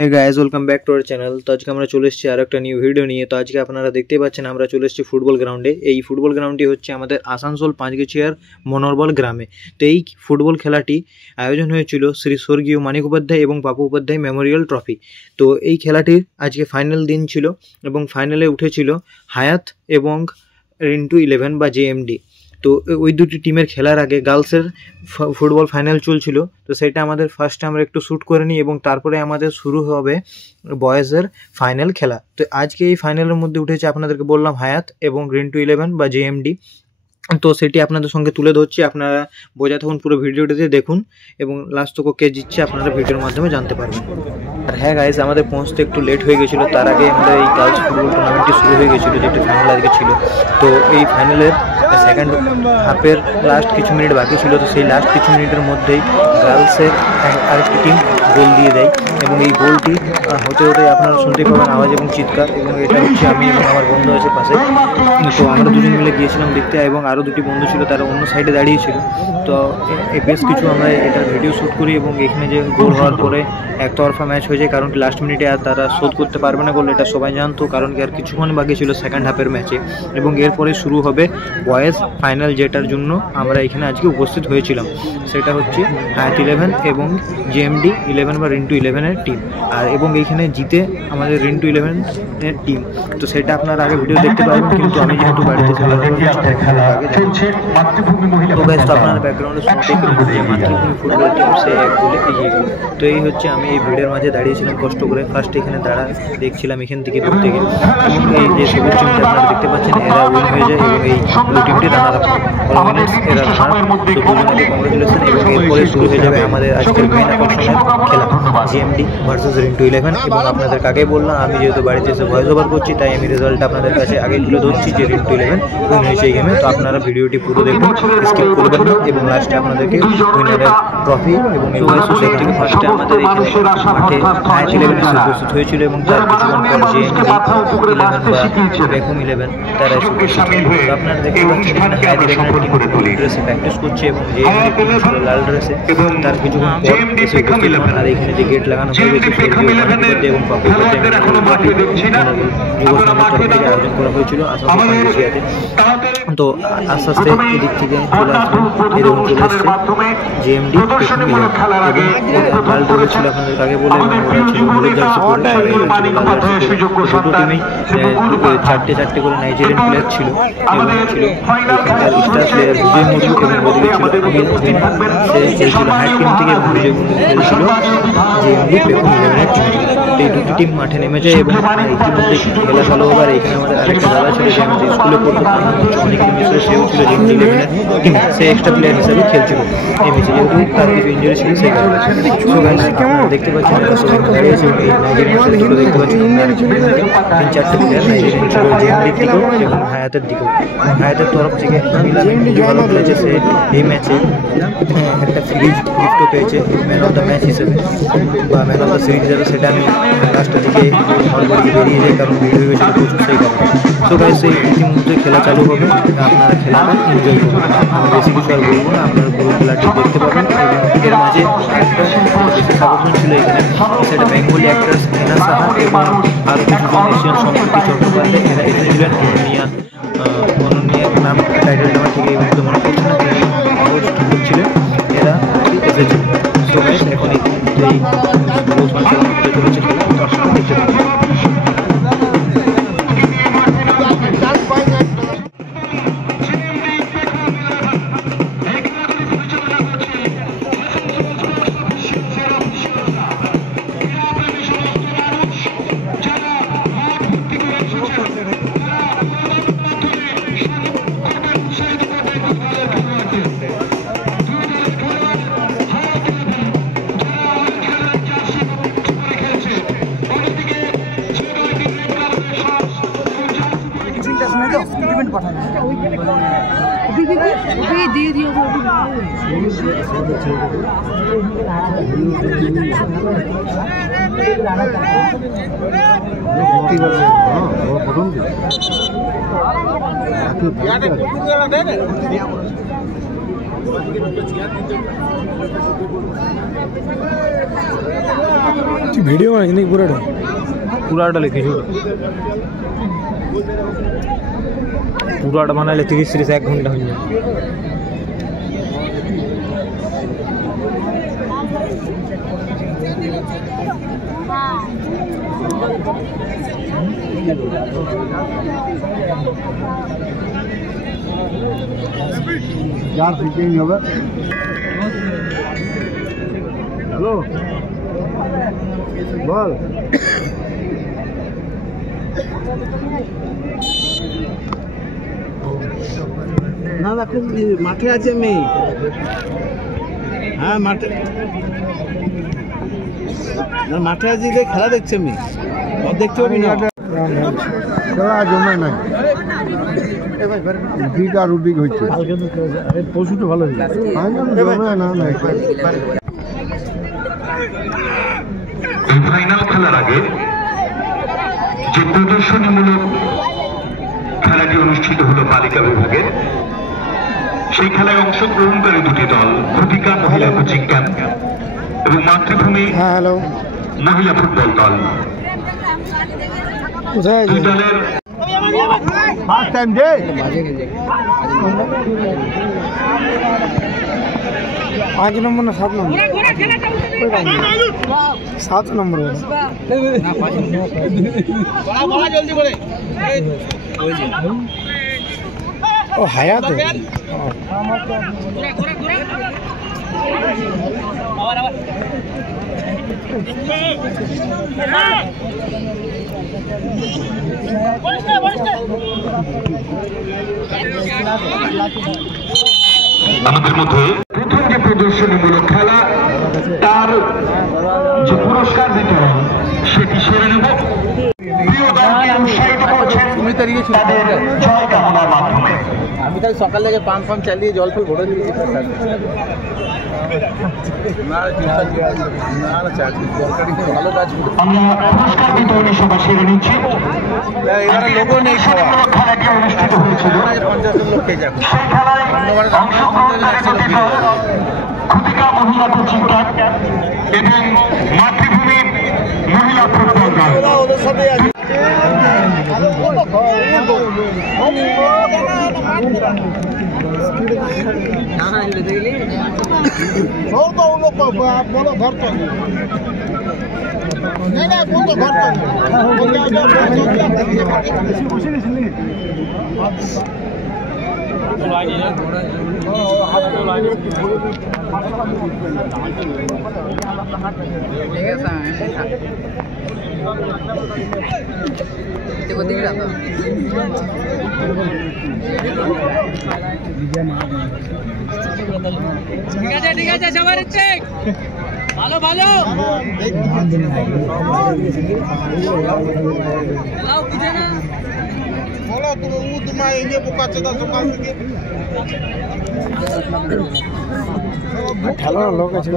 Hey guys welcome back to our channel. तो आज के আমরা চলে এসেছি আর একটা নিউ ভিডিও নিয়ে। তো আজকে আপনারা দেখতেই পাচ্ছেন আমরা চলে এসেছি ফুটবল গ্রাউন্ডে। এই ফুটবল গ্রাউন্ডটি হচ্ছে আমাদের আসানসোল পাঁচগেছিয়ার মনোরবল গ্রামে। তো এই ফুটবল খেলাটি আয়োজন হয়েছিল শ্রী স্বর্গীয় মানিক উপাধ্যায় এবং বাপু উপাধ্যায় মেমোরিয়াল ট্রফি। তো এই খেলাটির আজকে ফাইনাল দিন ছিল এবং ফাইনালে উঠেছিল হায়াত এবং রিন্টু 11 বা জেএমডি। তো ওই দুটি টিমের খেলার আগে গার্লসের ফুটবল ফাইনাল চলছিল। তো সেটা আমাদের ফার্স্টে আমরা একটু শ্যুট করে নিই এবং তারপরে আমাদের শুরু হবে বয়েজের ফাইনাল খেলা। তো আজকে এই ফাইনালের মধ্যে উঠেছে আপনাদেরকে বললাম হায়াত এবং রিন্টু 11 বা জেএমডি। তো সেটি আপনাদের সঙ্গে তুলে ধরছি, আপনারা বোঝা থাকুন পুরো ভিডিওটিতে দেখুন এবং লাস্ট তক কে জিতছে আপনারা ভিডিওর মাধ্যমে জানতে পারবেন। আর হ্যাঁ গাইস, আমাদের পৌঁছতে একটু লেট হয়ে গেছিলো, তার আগে আমাদের এই গার্লস ফুটবল টুর্নামেন্টটি শুরু হয়ে গেছিলো, যেটা ফাইনাল আজকে ছিল। তো এই ফাইনালের সেকেন্ড হাফের লাস্ট কিছু মিনিট বাকি ছিল। তো সেই লাস্ট কিছু মিনিটের মধ্যেই গার্লসের আরেকটি টিম গোল দিয়ে দেয় এবং এই গোলটি হতে হতে আপনারা শুনতেই পাবেন আওয়াজ এবং চিৎকার। এবং এটা হচ্ছে আমি এবং আমার বন্ধু আছে পাশে। তো আমরা দুজন মিলে গিয়েছিলাম দেখতে এবং আরও দুটি বন্ধু ছিল, তারা অন্য সাইডে দাঁড়িয়েছিল। তো বেশ কিছু আমরা এটা ভিডিও শ্যুট করি এবং এখানে যে গোল হওয়ার পরে একতরফা ম্যাচ হয়ে যায়, কারণ কি লাস্ট মিনিটে আর তারা শোধ করতে পারবে না গোল, এটা সবাই জানতো, কারণ কি আর কিছুক্ষণ বাকি ছিল সেকেন্ড হাফের ম্যাচে। এবং এরপরে শুরু হবে বয়েজ ফাইনাল, যেটার জন্য আমরা এখানে আজকে উপস্থিত হয়েছিলাম। সেটা হচ্ছে হায়াত 11 এবং জেএমডি 11 বা রিন্টু 11-এর টিম। আর এবং এইখানে জিতে আমাদের রিন্টু 11-এর টিম। তো সেটা আপনারা আগে ভিডিও দেখতে পারবেন, কিন্তু আমি যেহেতু বাড়িতে ছিলাম আপনার ব্যাকগ্রাউন্ডে শুনতেই পেলেন যে মাতৃভূমি ফুটবল টিম সে এক গোলে এগিয়ে গেল। তো এই হচ্ছে আমি এই ভিডিওর মাঝে দাঁড়িয়েছিলাম কষ্ট করে, ফার্স্ট এখানে দেখছিলাম এখান থেকে দূর থেকে। এবং এই যে সবুজ টিমটা আপনারা দেখতে পাচ্ছেন এরা উইন হয়ে যায় এবং এই ব্লু টিমটি রানার আপ, এরা রানার। তো দুজনকে কংগ্রেচুলেশন। এবং এরপরে শুরু হয়ে যাবে আমাদের আজকের মেন আকর্ষণের খেলা, জেএমডি ভার্সেস রিন্টু 11। এবং আপনাদেরকে আগে বললাম আমি যেহেতু বাড়িতে এসে ভয়েস ওভার করছি, তাই আমি রেজাল্টটা আপনাদের কাছে আগে তুলে ধরছি যে রিন্টু 11 উইন হয়েছে এই গেমে। তো আপনারা ভিডিওটি পুরো দেখুন, স্কিপ করবেন না। এবং লাস্টে আপনাদেরকে উইনারের ট্রফি এবং থেকে ফার্স্টে আমাদের এখানে মাঠে হায়াত 11 এসে উপস্থিত হয়েছিল এবং তার কিছুক্ষণ পর জেএমডি 11 বা বেকুম 11 তারা এসে উপস্থিত। তো আপনারা দেখতে পাচ্ছেন এখানে হায়াত 11 টিম ড্রেসে প্র্যাকটিস করছে এবং জেএমডি টিম ছিল লাল ড্রেসে। তার কিছুক্ষণ পর এসে উপস্থিত হন। আর এখানে যে গেট লাগানো হয়ে গেছে এবং পাপু থেকে আয়োজন করা হয়েছিল আসানসোল পাঁচগেছিয়াতে। তো আস্তে আস্তে এদিক থেকে চলে আসবে, এরকম চলে আসছে জেএমডি এবং লাল ড্রেস ছিল আপনাদের আগে বলে, এবং ওরা ছিল হলুদ জার্সি পরে, দুটো টিমেই চারটে করে নাইজেরিয়ান প্লেয়ার ছিল এবং ছিল এখানকার স্টার প্লেয়ার বিজয় মুর্মু এবং ওদিকে ছিল সে খেলছিল হায়াত টিম থেকে এবং বিজয় মুর্মু খেলছিল জেএমডি বেকুম 11-এর টিম থেকে। এই দুটি টিম মাঠে নেমে যায় এবং ইতিমধ্যে খেলা ভালো হবে। আর এখানে আমাদের আরেকটা দাদা ছিল যে আমাদের স্কুলে পড়তো, অনেক মিশরে সেও ছিল জেএমডি 11-এর টিম, সে এক্সট্রা প্লেয়ার হিসেবে খেলছিল এই ম্যাচে, যেহেতু তার কিছু ইঞ্জুরি ছিল সেই কারণে। সো গাইস আপনারা দেখতে পাচ্ছেন দাঁড়িয়েছে এই নাইজেরিয়ান ছেলেগুলো দেখতে পাচ্ছেন 3-4টে প্লেয়ার নাইজেরিয়ান ছিল জেএমডির দিকেও এবং হায়াতের দিকেও। হায়াতের তরফ থেকে ভালো খেলেছে, সে এই ম্যাচে একটা সিরিজ গিফটও পেয়েছে ম্যান অফ দ্য ম্যাচ হিসেবে বা ম্যান অফ দ্য সিরিজ হিসেবে। সেটা আমি লাস্টের দিকে হলবাড়ি বেরিয়ে যাই, কারণ ভিড় হয়ে গেছিলো প্রচুর সেই কারণে। সো গাইস এই ইতিমধ্যে খেলা চালু হবে, আপনারা খেলাটা এনজয় করবেন। আমি বেশি কিছু আর বলবো না, আপনারা পুরো খেলাটি দেখতে পাবেন। এবং এর মাঝে বিশেষ আকর্ষণ ছিল এখানে সেটা বেঙ্গলি অ্যাক্টার্স হেনা সাহা এবং আরও কিছুজন এশিয়ান সম্প্রতি চট্টোপাধ্যায়, এরা এসেছিলেন। অনন্যার নাম টাইটেল নাম্বার থেকে এই মুহূর্তে মনে পড়ছে না, তিনি হোস্ট করছিলেন, এরা এসেছিলেন। সো গাইস এখন এই চলেছে খেলা, তো আপনারা দেখতে পাবেন। দিয়ে দিও ভিডিও বানাইছি নাকি পুরাটা? পুরাটা লিখেছি, পুরাটা বানাইলে 30 1 ঘন্টা হয়ে যাবে। यार फिटिंग হবে। হ্যালো বল। না না মাঠে আছি আমি। হ্যাঁ মাঠে মাঠে আছি, খেলা দেখছি আমি। দেখতে পাবি না খেলা জমে নাই, দিক আর উদিক হচ্ছে। পশু তো ভালো হয়েছে না না। ফাইনাল খেলার আগে যে প্রদর্শনীমূলক খেলাটি অনুষ্ঠিত হলো বালিকা বিভাগে, সেই খেলায় অংশগ্রহণকারী দুটি দল খুদিকা মহিলা কোচিং ক্যাম্প এবং মাতৃভূমি মহিলা ফুটবল দল। দুই দলের ফার্স্ট টাইম দে 5 নম্বর না 7 নম্বর? 7 নম্বর ও হায়াত। আমাদের মধ্যে প্রথম যে প্রদর্শনীমূলক খেলা, তার যে পুরস্কার বিতরণ সেটি সেরে নেব। প্রিয় দলকে উৎসাহিত করছেন তাদের জয় কামনার মাধ্যমে। আমি তাই সকাল থেকে পাম্প চালিয়ে জল ফল ভরে দিয়েছি। আমরা পুরস্কার বিতরণী সভা সেরে নিচ্ছি। খেলাটি অনুষ্ঠিত হয়েছিল, সেই খেলায় অংশগ্রহণকারী দুটি দল খুদিকা মহিলা কোচিং ক্যাম্প এবং মাতৃভূমি মহিলা ফুটবল দল। ঠিক আছে সবার ইচ্ছে ভালো ভালো বুঝে না বলো তুমি উদমা এনে বোকাচ্ছে না সকাল থেকে খেলার লোক আছে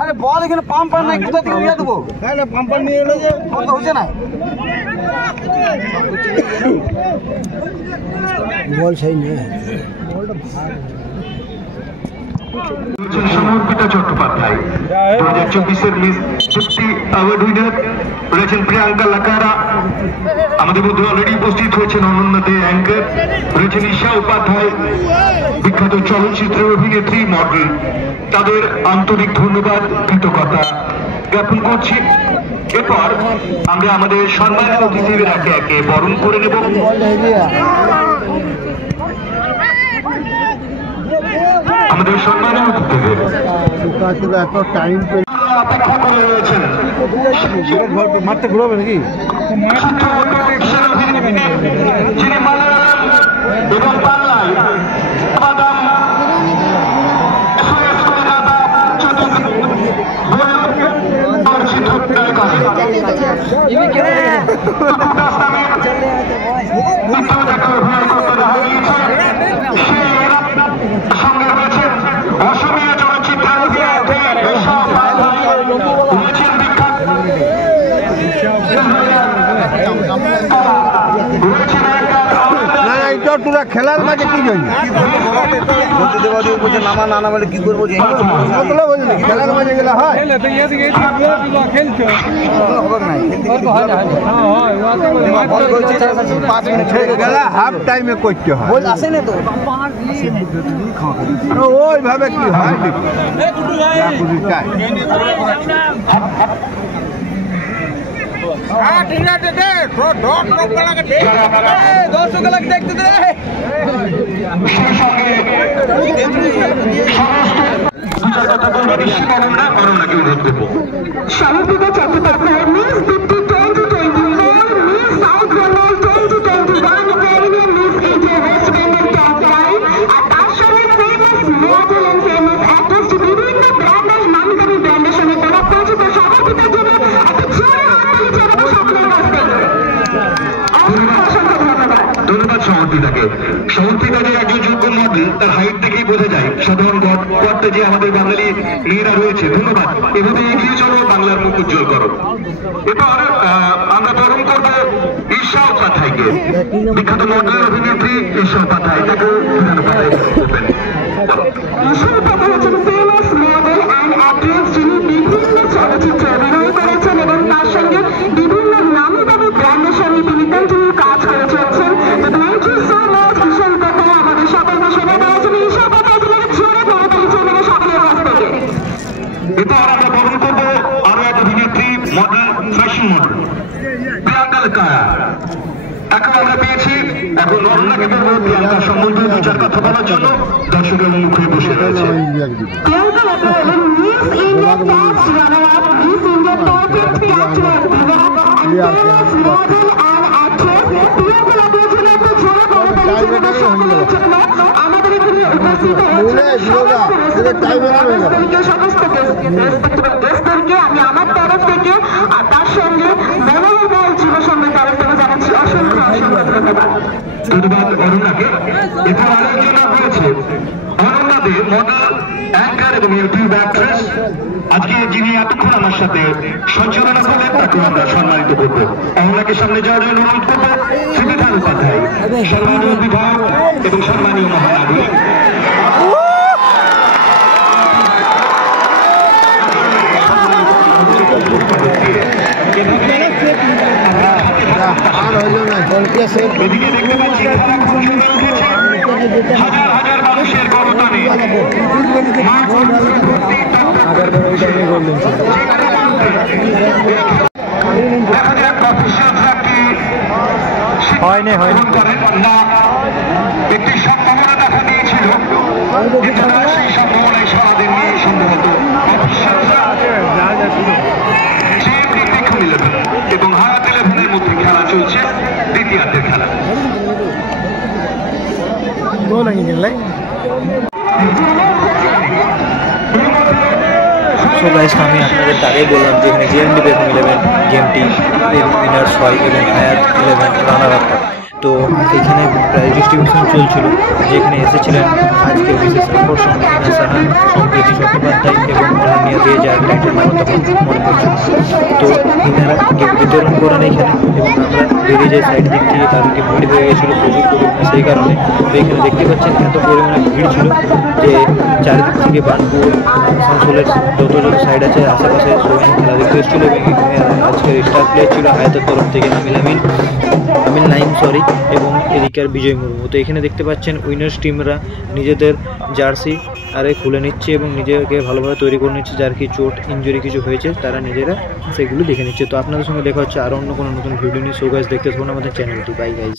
আরে বল এখানে পাম্প নাই, কোথা থেকে নিয়ে দেবো? পাম্প নিয়ে এলো যে হচ্ছে না বল সেই নেই। সমর্পিতা চট্টোপাধ্যায় 2024-এর মিস চুক্তি অ্যাওয়ার্ড উইনার রয়েছেন প্রিয়াঙ্কা লাকারা। আমাদের মধ্যে অলরেডি উপস্থিত হয়েছেন অনন্য দে অ্যাঙ্কার, রয়েছেন ঈশা উপাধ্যায়, বিখ্যাত চলচ্চিত্রের অভিনেত্রী মডেল। তাদের আন্তরিক ধন্যবাদ কৃতজ্ঞতা জ্ঞাপন করছি। এরপর আমরা আমাদের সম্মানিত অতিথিদের একে একে বরণ করে নেব। আমাদের সম্মানীয় অতিথিদের অপেক্ষা করে রয়েছেন মাঠটা ঘুরাবে নাকি? যিনি মালায়ালাম এবং বাংলায় বাদাম সঙ্গে রয়েছেন অসমীয়া চলচ্চিত্রের বিখ্যাত তোরা খেলার মাঝে কি জন্য নামা না বলে কি করবো খেলার মাঝে গেলে হয় হাফ টাইমে করতে হয় ওইভাবে কি হয় ঠিক আছে দর্শক দেখতে দে স্বামীপিতা Chattopadhyay miss Dipti 2024, miss south Bengal 2021 প্রেরিমিয়ার miss India west Bengal campaign আর তার সঙ্গে famous model and famous actress বিভিন্ন ব্র্যান্ডের নামি দামি ব্র্যান্ডের সঙ্গে তারা পরিচিত স্বামীপিতার জন্য একটা জোরে হাততালি জানাবো সকলের কাছ থেকে। অসংখ্য ধন্যবাদ। ধন্যবাদ সমর্থিতাকে। সমর্থিতা যে একজন যোগ্য মডেল তার হাইট থেকেই বোঝা যায়। সাধারণ গর্তে যে আমাদের বাঙালি মেয়েরা রয়েছে, ধন্যবাদ। এভাবে এগিয়ে চলো, বাংলার মুখ উজ্জ্বল করো। এবার আমরা বরণ করবো ঈশা উপাধ্যায়কে, বিখ্যাত মডেল অভিনেত্রী ঈশা উপাধ্যায়। তাকে করবেন। ঈশা উপাধ্যায় হচ্ছেন ফেমাস মডেল অ্যান্ড অ্যাক্ট্রেস, যিনি বিভিন্ন চলচ্চিত্রে অভিনয় করেছেন এবং তার সঙ্গে বিভিন্ন নামি দামি ব্র্যান্ডের সঙ্গে তিনি কন্টিনিউ কাজ করে চলছেন। Thank you so much Isha Upadhyay, আমাদের সকলকে শোনা দিয়েছেন। ঈশা উপাধ্যায় জন্য জোরে করতালি চাইবেন সকলের কাছ থেকে। এবার আমরা বরণ করবো আরো এক অভিনেত্রী, মডেল, ফ্যাশন মডেল প্রিয়াঙ্কা লাকারা। এখন আমরা পেয়েছি, এখন অরণ্যাকে বলবো প্রিয়াঙ্কার সম্বন্ধে দু চার কথা বলার জন্য। দর্শকের মুখে বসে রয়েছে প্রিয়াঙ্কা লাকারা এবং miss India task runner up, miss India perfect character model and actress Priyanka লাকারার জন্য একটা জোরে করতালি চাইবেন সকলের জন্য। আমাদের এখানে উপস্থিত সমস্ত গেস্টদেরকে আমি আমার তরফ থেকে আর তার সঙ্গে মনোরম যুব সংঘের তরফ থেকে জানাচ্ছি অসংখ্য অসংখ্য ধন্যবাদ। ধন্যবাদ অরণ্যাকে। এরপর আরেকজন রয়েছে অনন্যা দে, মডেল, অ্যাঙ্কার এবং ইউটিউব অ্যাক্ট্রেস। আজকে যিনি এতক্ষণ আমার সাথে সঞ্চালনা করলেন তাকে আমরা সম্মানিত করব। অনন্যাকে সামনে যাওয়ার জন্য অনুরোধ করবো সুবিধান উপাধ্যায়, সম্মানীয় বিধায়ক এবং সম্মানীয় মহানাগরিক। এদিকে দেখতে পাচ্ছি হাজার হাজার মানুষের করতানে দেখা যাক অফিসিয়ালরা কি করেন না। একটি সম্ভাবনা দেখা দিয়েছিল, সেই সম্ভাবনায় সারাদিন নিয়ে সম্ভবত অফিসিয়ালরা এবং হায়াত 11-এর মধ্যে খেলা চলছে, দ্বিতীয়ার্ধের খেলা। সো গাইস, আমি আপনাদের আগেই বললাম যে এখানে জিএমডি বেগম 11 গেমটি উইনার্স হয় এবং হায়াত 11 রানার আপ। তো এখানে প্রাইজ ডিস্ট্রিবিউশন চলছিল, যেখানে এসেছিলেন আজকের বিশেষ আকর্ষণ সাহান, সম্প্রীতি চট্টোপাধ্যায় এবং অনন্যা দে, যার টাইটেল নাম তখন মনে পড়ছে। তো এনারা গিফট বিতরণ করেন এখানে এবং আমরা বেরিয়ে যাই সাইড দিক থেকে, কারণ কি ভিড় হয়ে গেছিলো প্রচুর পরিমাণে, সেই কারণে। তো এখানে দেখতে পাচ্ছেন এত পরিমাণে ভিড় ছিল যে চারিদিক থেকে বানপুর, আসানসোলের যত সাইড আছে আশেপাশে সবাই খেলা দেখতে এসেছিলো। এবং এখানে আজকের স্টার প্লেয়ার ছিল হায়াতের তরফ থেকে আমিল নাইম এবং এদিকার বিজয় মুর্মু। তো এখানে দেখতে পাচ্ছেন উইনার্স টিমরা নিজেদের জার্সি খুলে নিচ্ছে এবং নিজেকে ভালোভাবে তৈরি করে নিচ্ছে। যার কি চোট ইঞ্জুরি কিছু হয়েছে তারা নিজেরা সেগুলো দেখে নিচ্ছে। তো আপনাদের সঙ্গে দেখা হচ্ছে আরও অন্য কোনো নতুন ভিডিও নিয়ে। সো গাইস, দেখতে থাকুন আমাদের চ্যানেলটি। Bye guys.